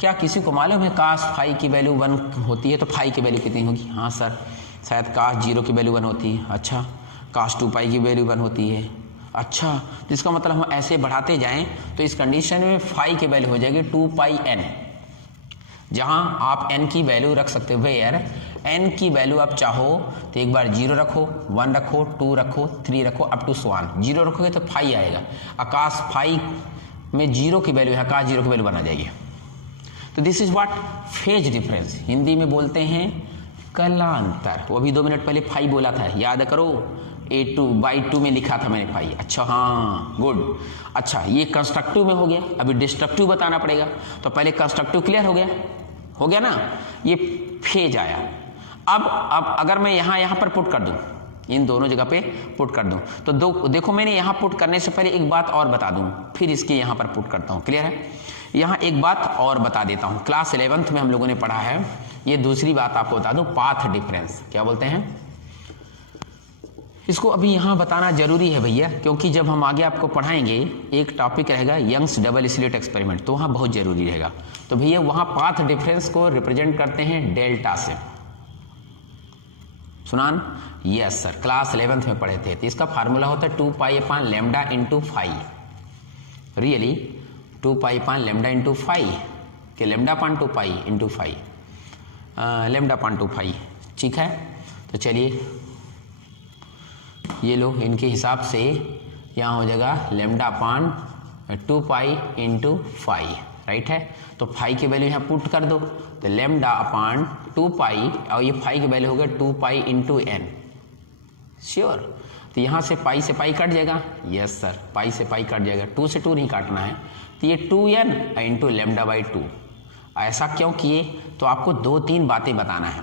क्या किसी को मालूम है कास फाई की वैल्यू 1 होती है तो फाई की वैल्यू कितनी होगी? हाँ सर, शायद कास 0 की वैल्यू 1 होती है। अच्छा, कास 2 पाई की वैल्यू 1 होती है। अच्छा, तो इसका मतलब हम ऐसे बढ़ाते जाएं तो इस कंडीशन में फाई की वैल्यू हो जाएगी 2 पाई n, जहां आप n की वैल्यू रख सकते हो। वेयर n की वैल्यू आप चाहो तो एक बार 0 रखो, 1 रखो, 2 रखो, 3 रखो, अप टू स्वान। 0 रखोगे तो फाई आएगा। आकाश फाई में 0 की वैल्यू है, आकाश 0 की वैल्यू बना जाएगी। तो this is what phase difference, Hindi में बोलते हैं कलांतर। वो अभी 2 मिनट पहले फाई बोला था, याद करो। A2/2 में लिखा था मैंने फाई। अच्छा हाँ, गुड। अच्छा, ये कंस्ट्रक्टिव में हो गया, अभी डिस्ट्रक्टिव बताना पड़ेगा। तो पहले कंस्ट्रक्टिव क्लियर हो गया ना, ये फेज आया। अब अगर मैं यहाँ पर पुट कर दूं, इन दोनों जगह पे पुट कर दूं, तो देखो मैंने यहाँ पुट करने से पहले एक बात और बता दूं, फिर इसके यहाँ पर पुट करता हूँ। क्लियर है? यहाँ एक बात और बता देता हूँ, क्लास 11th में हम लोगों ने पढ़ा है। ये दूसरी बात आपको बता दूं, पाथ डिफरेंस क्या बोलते हैं इसको। अभी यहाँ बताना जरूरी है भैया, क्योंकि जब हम आगे आपको पढ़ाएंगे एक टॉपिक रहेगा यंग्स डबल स्लिट एक्सपेरिमेंट, तो वहाँ बहुत जरूरी रहेगा। तो भैया वहाँ पाथ डिफरेंस को रिप्रेजेंट करते हैं डेल्टा से। सुनान? यस सर, क्लास 11th में पढ़े थे। तो इसका फार्मूला होता है 2 पाई अपान लैम्डा इंटू फाई। रियली 2 पाई अपान लैम्डा इंटू फाई के लैम्डा अपान 2 पाई इंटू फाई, लैम्डा अपान 2 फाई। ठीक है? तो चलिए ये लो, इनके हिसाब से यहाँ हो जाएगा लैम्डा अपान 2 पाई इंटू फाई, राइट है। तो फाई की वैल्यू यहाँ पुट कर दो, तो लैम्डा अपान 2 पाई, और ये फाई की वैल्यू हो गया 2 पाई इंटू एन। श्योर? तो यहाँ से पाई कट जाएगा। यस सर, पाई से पाई कट जाएगा, 2 से 2 नहीं काटना है। तो ये 2n इंटू λ/2। ऐसा क्यों किए? तो आपको 2-3 बातें बताना है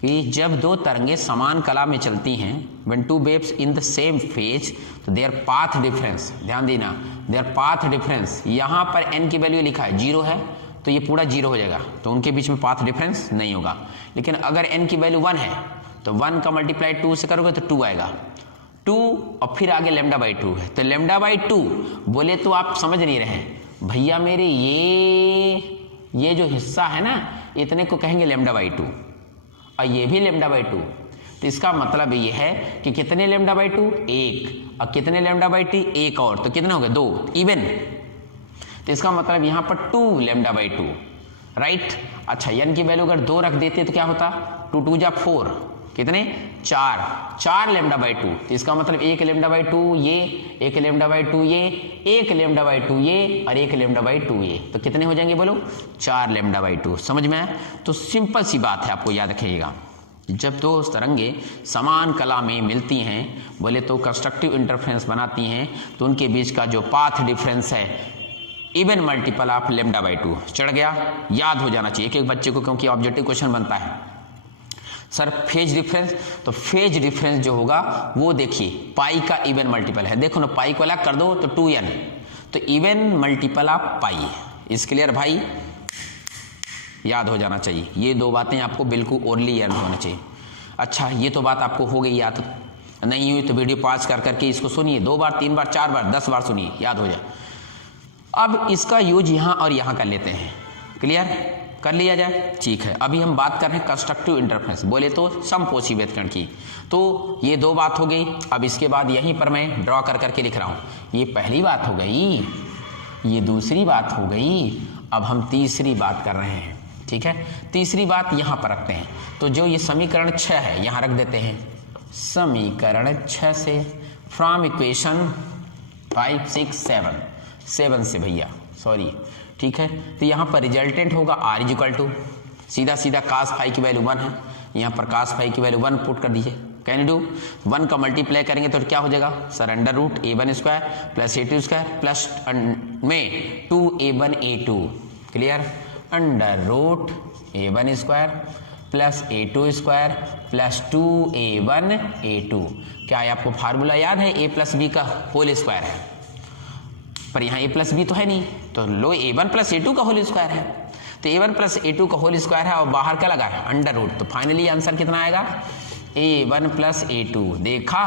कि जब दो तरंगे समान कला में चलती हैं, when two waves in the same phase, तो their path difference, ध्यान देना, their path difference, यहाँ पर n की वैल्यू लिखा है 0 है, तो ये पूरा 0 हो जाएगा, तो उनके बीच में पाथ डिफरेंस नहीं होगा। लेकिन अगर n की वैल्यू 1 है तो 1 का मल्टीप्लाई 2 से करोगे तो 2 आएगा, 2 और फिर आगे λ/2 है। तो λ/2 बोले तो आप समझ नहीं रहे भैया मेरे, ये जो हिस्सा है ना, इतने को कहेंगे λ/2 और ये भी λ/2। तो इसका मतलब ये है कि कितने λ/2? 1, और कितने λ/2? 1 और, तो कितने हो गए? 2, इवन। तो इसका मतलब यहाँ पर 2 λ/2, राइट। अच्छा, n की वैल्यू अगर 2 रख देते तो क्या होता? 2 2 जा 4, कितने? 4 λ/2। तो इसका मतलब 1 λ/2 ये, 1 λ/2 ये, 1 λ/2 ये और 1 λ/2 ये, तो कितने हो जाएंगे बोलो? 4 λ/2। समझ में आया? तो सिंपल सी बात है, आपको याद रखिएगा, जब दो तरंगे समान कला में मिलती हैं, बोले तो कंस्ट्रक्टिव इंटरफेरेंस बनाती हैं, तो उनके बीच का जो पाथ डिफरेंस है इवन मल्टीपल ऑफ λ/2। चढ़ गया? याद हो जाना चाहिए एक एक बच्चे को, क्योंकि ऑब्जेक्टिव क्वेश्चन बनता है। सर फेज डिफरेंस, तो फेज डिफरेंस जो होगा वो देखिए पाई का इवन मल्टीपल है। देखो ना, पाई को अलग कर दो तो 2n, तो इवन मल्टीपल ऑफ पाई। इस क्लियर भाई? याद हो जाना चाहिए। ये 2 बातें आपको बिल्कुल ओरली याद होना चाहिए। अच्छा, ये तो बात आपको हो गई याद, नहीं हुई तो वीडियो पॉज कर करके इसको सुनिए 2 बार 3 बार 4 बार 10 बार सुनिए, याद हो जाए। अब इसका यूज यहाँ और यहाँ कर लेते हैं। क्लियर? कर लिया जाए? ठीक है। अभी हम बात कर रहे हैं कंस्ट्रक्टिव इंटरफेरेंस, बोले तो समपोषी व्यतिकरण की। तो ये 2 बात हो गई। अब इसके बाद यहीं पर मैं ड्रॉ कर करके लिख रहा हूँ। ये पहली बात हो गई, ये दूसरी बात हो गई। अब हम तीसरी बात कर रहे हैं। ठीक है? तीसरी बात यहाँ पर रखते हैं। तो जो ये समीकरण 6 है यहाँ रख देते हैं। समीकरण 6 से, फ्रॉम इक्वेशन 5, 6, 7 से भैया, सॉरी, ठीक है। तो यहाँ पर रिजल्टेंट होगा r इज इक्वल टू सीधा सीधा cos फाई की वैल्यू 1 है, यहाँ पर cos फाई की वैल्यू 1 पुट कर दीजिए। कैन यू डू 1 का मल्टीप्लाई करेंगे तो क्या हो जाएगा sir, under root a1 square plus a2 square plus में 2a1 a2, clear, under root a1 square plus a2 square plus 2a1 a2। क्या है आपको फार्मूला याद है, a प्लस बी का होल स्क्वायर है, पर यहाँ a प्लस बी तो है नहीं, तो लो a1 प्लस a2 का होल स्क्वायर है, तो a1 प्लस a2 का होल स्क्वायर है और बाहर क्या लगा है अंडर रूट, तो फाइनली आंसर कितना आएगा a1 प्लस a2। देखा,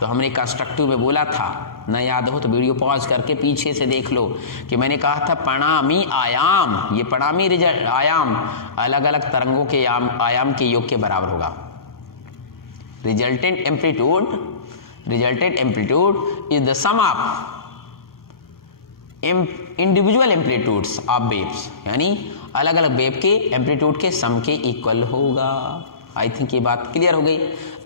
तो हमने कंस्ट्रक्टिव में बोला था, न याद हो तो वीडियो पॉज करके पीछे से देख लो कि मैंने कहा था परिणामी आयाम, ये परिणामी आयाम अलग अलग तरंगों के आयाम के योग के बराबर होगा। Resultant amplitude is the sum of individual amplitudes of waves, यानी अलग अलग वेव के एम्पलीट्यूड के सम के इक्वल होगा। आई थिंक ये बात क्लियर हो गई।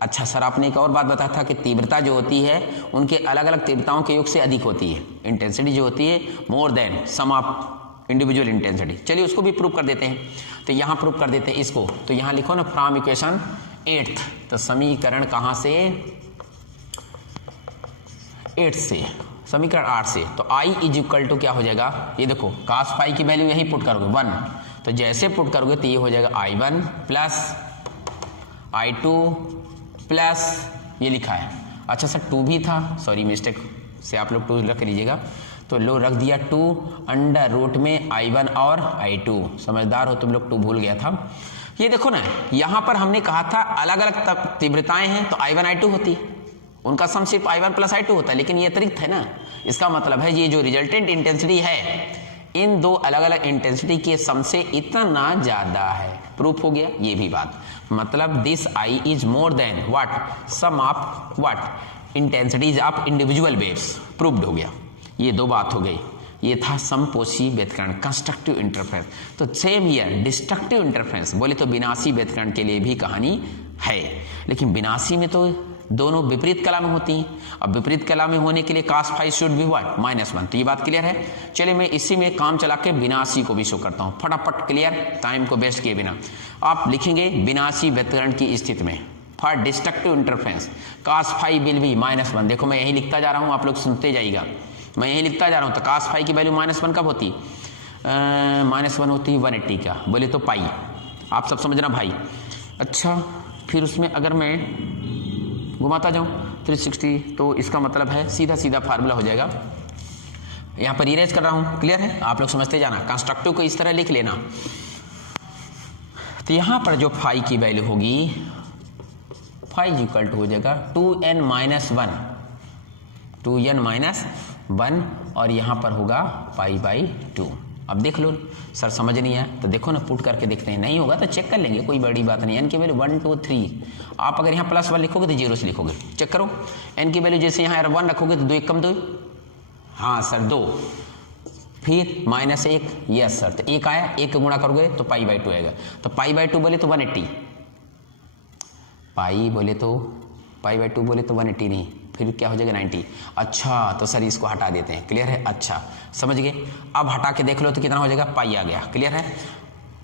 अच्छा सर, आपने एक और बात बताया था कि तीव्रता जो होती है उनके अलग अलग तीव्रताओं के योग से अधिक होती है, इंटेंसिटी जो होती है more than sum of individual intensity. चलिए उसको भी प्रूव कर देते हैं, तो यहाँ प्रूव कर देते हैं इसको, तो यहाँ लिखो ना फ्रॉम इक्वेशन 8, तो समीकरण कहाँ से 8 से, समीकरण 8 से, तो I इज इक्वल टू क्या हो जाएगा, ये देखो cos फाई की वैल्यू यही पुट करोगे 1, तो जैसे पुट करोगे तो ये हो जाएगा I1 प्लस I2 प्लस ये लिखा है, अच्छा सर 2 भी था, सॉरी मिस्टेक से आप लोग 2 रख लीजिएगा, तो लो रख दिया 2 अंडर रूट में I1 और I2, समझदार हो तुम लोग, 2 भूल गया था। ये देखो ना, यहाँ पर हमने कहा था अलग अलग तीव्रताएं हैं तो I1 I2 होती है, उनका सम सिर्फ I1 प्लस I2 होता है, लेकिन ये अतिरिक्त है ना, इसका मतलब है ये जो रिजल्टेंट इंटेंसिटी है इन दो अलग अलग इंटेंसिटी के सम से इतना ज्यादा है। प्रूफ हो गया ये भी बात, मतलब this I is more than what sum of what intensities of individual waves, proved हो गया। ये 2 बात हो गई, ये था समपोषी व्यतिकरण कंस्ट्रक्टिव इंटरफेरेंस। तो सेम हियर डिस्ट्रक्टिव इंटरफेरेंस, बोले तो विनाशी व्यतिकरण के लिए भी कहानी है, लेकिन विनाशी में तो दोनों विपरीत कला में होती हैं, अब विपरीत कला में होने के लिए cos phi should be what -1, तो ये बात क्लियर है। चलिए मैं इसी में काम चला के विनाशी को भी शो करता हूँ फटाफट, क्लियर, टाइम को वेस्ट किए बिना। आप लिखेंगे विनाशी व्यतिकरण की स्थिति में for destructive interference cos phi will be -1। देखो मैं यही लिखता जा रहा हूँ, आप लोग सुनते जाइएगा, मैं यही लिखता जा रहा हूँ। तो cos फाई की वैल्यू -1 कब होती है, -1 होती है 180 का, बोले तो पाई, आप सब समझना भाई। अच्छा फिर उसमें अगर मैं घुमाता जाऊं 360, तो इसका मतलब है सीधा सीधा फार्मूला हो जाएगा, यहाँ पर इरेज कर रहा हूं, क्लियर है, आप लोग समझते जाना, कंस्ट्रक्टिव को इस तरह लिख लेना। तो यहाँ पर जो फाई की वैल्यू होगी, फाई इक्वल टू हो जाएगा 2n-1, 2n-1, और यहाँ पर होगा π/2। अब देख लो सर समझ नहीं आया तो देखो ना, पुट करके देखते हैं, नहीं होगा तो चेक कर लेंगे, कोई बड़ी बात नहीं। n की वैल्यू 1 2 3, आप अगर यहाँ +1 लिखोगे तो 0 से लिखोगे, चेक करो। n की वैल्यू जैसे यहाँ 1 रखोगे तो 2 1 कम 2, हाँ सर 2, फिर -1, यस सर, तो 1 आया, 1 गुणा करोगे तो π/2 आएगा, तो π/2 बोले तो 180, पाई बोले तो π/2 बोले तो 180 नहीं, फिर क्या हो जाएगा 90। अच्छा तो सर इसको हटा देते हैं, क्लियर है, अच्छा समझ गए। अब हटा के देख लो तो कितना हो जाएगा, पाई आ गया, क्लियर है।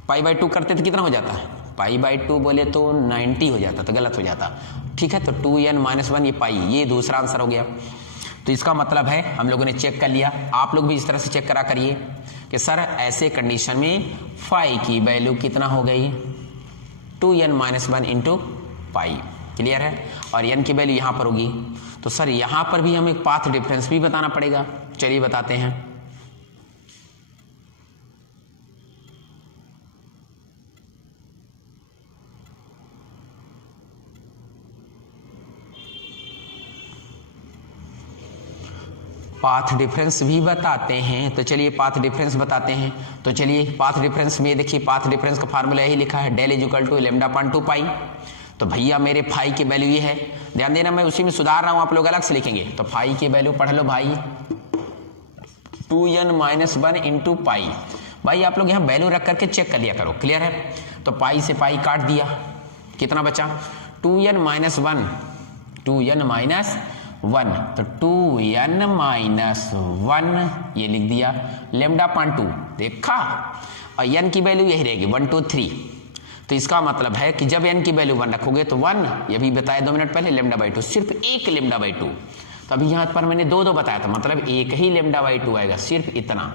π/2 करते तो कितना हो जाता है, π/2 बोले तो 90 हो जाता, तो गलत हो जाता, ठीक है। तो 2n-1 ये पाई, ये दूसरा आंसर हो गया। तो इसका मतलब है हम लोगों ने चेक कर लिया, आप लोग भी इस तरह से चेक करा करिए कि सर ऐसे कंडीशन में फाई की वैल्यू कितना हो गई, 2n-1 इंटू पाई, क्लियर है, और n की वैल्यू यहाँ पर होगी। तो सर यहाँ पर भी हमें पाथ डिफरेंस भी बताना पड़ेगा, चलिए बताते हैं। पाथ डिफरेंस भी बताते हैं, तो चलिए पाथ डिफरेंस बताते हैं। तो चलिए पाथ डिफरेंस में देखिए, पाथ डिफरेंस का फार्मूला यही लिखा है, डेल इज इक्वल टू λ/2 पाई। तो भैया मेरे फाई की वैल्यू ये है, ध्यान देना मैं उसी में सुधार रहा हूं, आप लोग अलग से लिखेंगे। तो फाई की वैल्यू पढ़ लो भाई, 2n-1 इंटू पाई। भाई आप लोग यहाँ वैल्यू रख करके चेक कर लिया करो, क्लियर है। तो पाई से पाई काट दिया, कितना बचा 2n-1 2n माइनस 1, तो 2n माइनस 1 ये लिख दिया। लेमडा पॉइंट 2 देखा, और n की वैल्यू यही रहेगी 1 2 3। तो इसका मतलब है कि जब n की वैल्यू 1 रखोगे तो 1, ये भी बताया 2 मिनट पहले, लेमडा बाई 2, सिर्फ एक लेमडा बाई 2। तो अभी यहाँ पर मैंने 2 2 बताया था, मतलब एक ही लेमडा बाई 2 आएगा, सिर्फ इतना।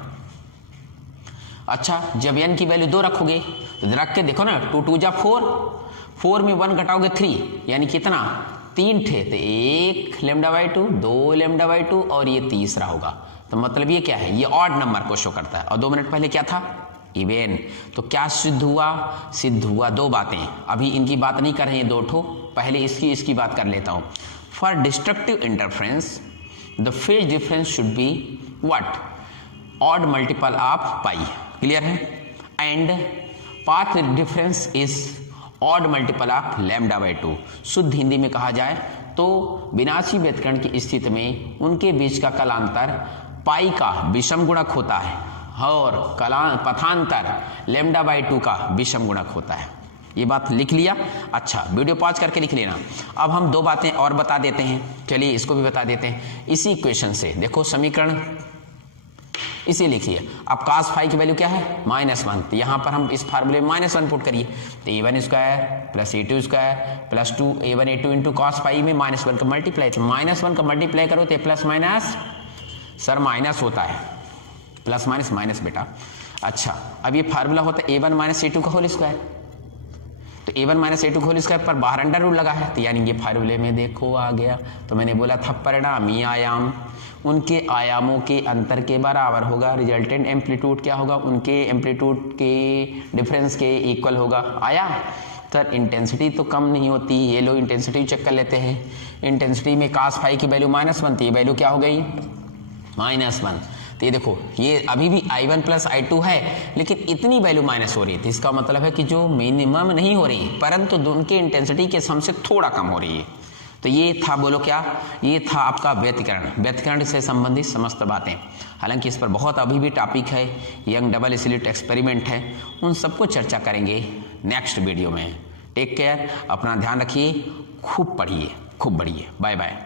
अच्छा, जब n की वैल्यू 2 रखोगे तो रख के देखो ना, 2 2 जा 4, 4 में 1 घटाओगे 3, यानी कितना 3 थे, तो 1 लेमडा बाई 2, 2 लेमडा बाई 2 और ये तीसरा होगा। तो मतलब ये क्या है, ये ऑड नंबर को शो करता है। और 2 मिनट पहले क्या था, इवन। तो क्या सिद्ध हुआ, सिद्ध हुआ 2 बातें। अभी इनकी बात नहीं कर रहे हैं 2 ठो, पहले इसकी बात कर लेता हूं। For destructive interference the phase difference should be what, odd multiple of pi, clear है। And path difference is odd multiple of lambda by 2। शुद्ध हिंदी में कहा जाए तो विनाशी व्यतिकरण की स्थिति में उनके बीच का कलांतर पाई का विषम गुणक होता है और पथांतर लैम्डा बाई 2 का विषम गुणक होता है। ये बात लिख लिया। अच्छा, वीडियो पॉज करके लिख लेना। अब हम 2 बातें और बता देते हैं, चलिए इसको भी बता देते हैं। इसी इक्वेशन से देखो समीकरण इसे लिखिए। अब cos फाई की वैल्यू क्या है, -1, तो यहाँ पर हम इस फार्मूले में -1 पुट करिए, तो a1 square plus a2 square plus 2 a1 a2 into cos phi में -1 का मल्टीप्लाई, तो -1 का मल्टीप्लाई करो तो प्लस माइनस, सर माइनस होता है, प्लस माइनस माइनस बेटा। अच्छा, अब ये फार्मूला होता है a1 माइनस a2 का होल स्क्वायर, तो a1 माइनस a2 का होल स्क्वायर पर बाहर अंडर रूट लगा है, तो यानी ये फार्मूले में देखो आ गया। तो मैंने बोला था परिणामी आयाम उनके आयामों के अंतर के बराबर होगा, रिजल्टेंट एम्पलीट्यूड क्या होगा, उनके एम्पलीट्यूड के डिफरेंस के इक्वल होगा। आया सर, इंटेंसिटी तो कम नहीं होती, ये लो इंटेंसिटी चेक कर लेते हैं। इंटेंसिटी में cos फाई की वैल्यू -1 थी, वैल्यू क्या हो गई -1। तो ये देखो, ये अभी भी I1 प्लस I2 है, लेकिन इतनी वैल्यू माइनस हो रही थी। इसका मतलब है कि जो मिनिमम नहीं हो रही, परंतु उनके इंटेंसिटी के सम से थोड़ा कम हो रही है। तो ये था, बोलो क्या, ये था आपका व्यतिकरण, व्यतिकरण से संबंधित समस्त बातें। हालांकि इस पर बहुत अभी भी टॉपिक है, यंग डबल स्लिट एक्सपेरिमेंट है, उन सबको चर्चा करेंगे नेक्स्ट वीडियो में। टेक केयर, अपना ध्यान रखिए, खूब पढ़िए, खूब बढ़िए, बाय बाय।